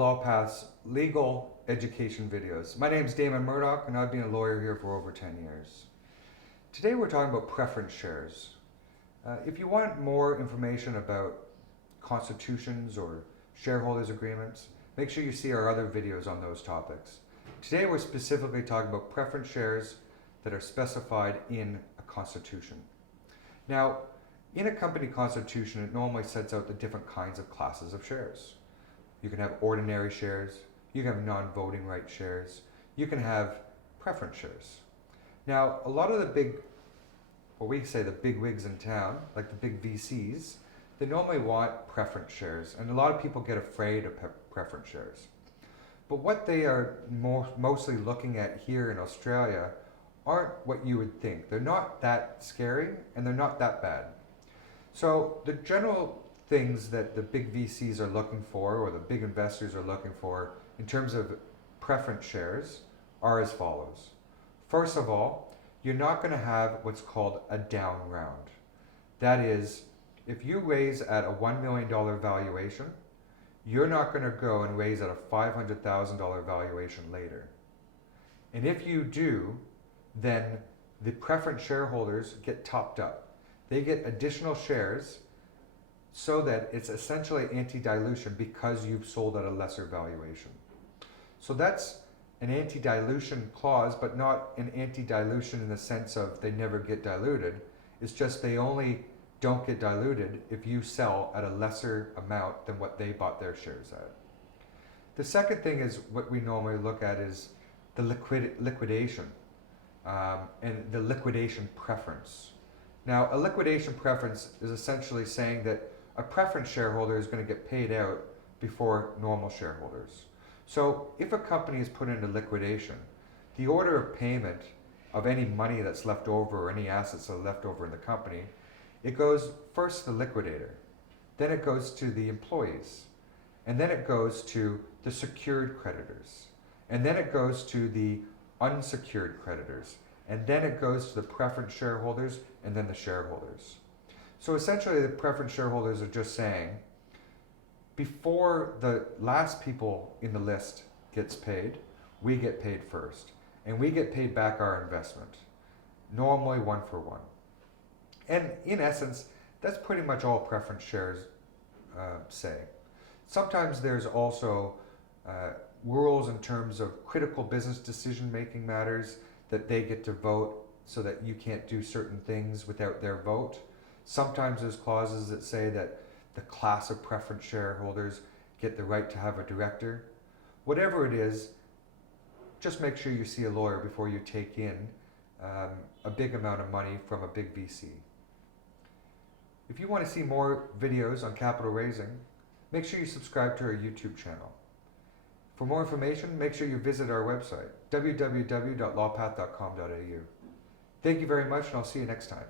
LawPath's legal education videos. My name is Damin Murdock and I've been a lawyer here for over 10 years. Today we're talking about preference shares. If you want more information about constitutions or shareholders agreements, make sure you see our other videos on those topics. Today we're specifically talking about preference shares that are specified in a constitution. Now, in a company constitution, it normally sets out the different kinds of classes of shares. You can have ordinary shares, you can have non-voting right shares, you can have preference shares. Now, a lot of the big, what we say the big wigs in town, like the big VCs, they normally want preference shares, and a lot of people get afraid of preference shares. But what they are mostly looking at here in Australia aren't what you would think. They're not that scary, and they're not that bad. So the general things that the big VCs are looking for, or the big investors are looking for in terms of preference shares, are as follows. First of all, you're not going to have what's called a down round. That is, if you raise at a $1 million valuation, you're not going to go and raise at a $500,000 valuation later. And if you do, then the preference shareholders get topped up. They get additional shares so that it's essentially anti-dilution because you've sold at a lesser valuation. So that's an anti-dilution clause, but not an anti-dilution in the sense of they never get diluted. It's just they only don't get diluted if you sell at a lesser amount than what they bought their shares at. The second thing is what we normally look at is the liquidation and the liquidation preference. Now, a liquidation preference is essentially saying that a preference shareholder is going to get paid out before normal shareholders. So if a company is put into liquidation, the order of payment of any money that's left over or any assets that are left over in the company, it goes first to the liquidator, then it goes to the employees, and then it goes to the secured creditors, and then it goes to the unsecured creditors, and then it goes to the preference shareholders and then the shareholders. So essentially the preference shareholders are just saying, before the last people in the list gets paid, we get paid first. And we get paid back our investment, normally 1 for 1. And in essence, that's pretty much all preference shares say. Sometimes there's also rules in terms of critical business decision-making matters that they get to vote so that you can't do certain things without their vote. Sometimes there's clauses that say that the class of preference shareholders get the right to have a director. Whatever it is, just make sure you see a lawyer before you take in a big amount of money from a big VC. If you want to see more videos on capital raising, make sure you subscribe to our YouTube channel. For more information, make sure you visit our website, www.lawpath.com.au. Thank you very much, and I'll see you next time.